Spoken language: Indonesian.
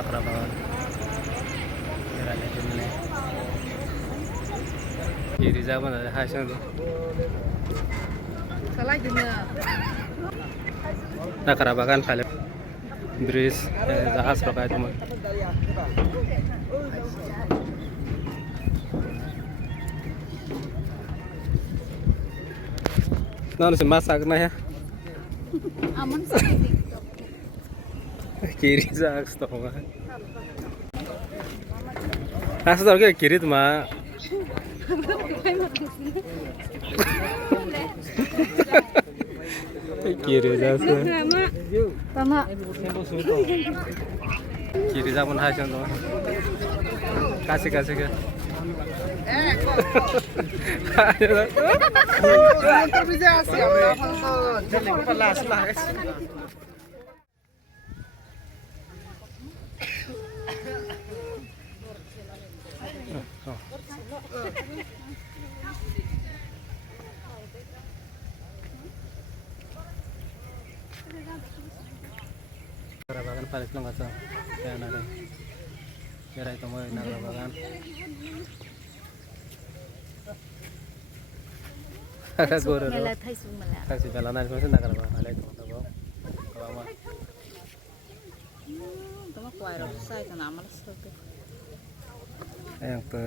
Nakra bagan. Kiranya gimana? Kiri zaman ada hasil tu. Salah juga. Nakra bagan kali. Bridge jahaz rokai tu mah. Nah, nasi masak na ya. Aman sih. Kiri jahaz tu mah. Asal tu ke kiri tu mah. Kiri jahaz. Tama. Kiri zaman hasil tu. Kasih kasih ke. Bagan paling long asal. Ya nade. Kira itu mau nakra bagan. Guru. Mela thai su mela. Taksi jalanan semua nakra bagan. Ada itu tu bawa. Bawa. Tama kuai ro sai kana amal sa. Yang tu.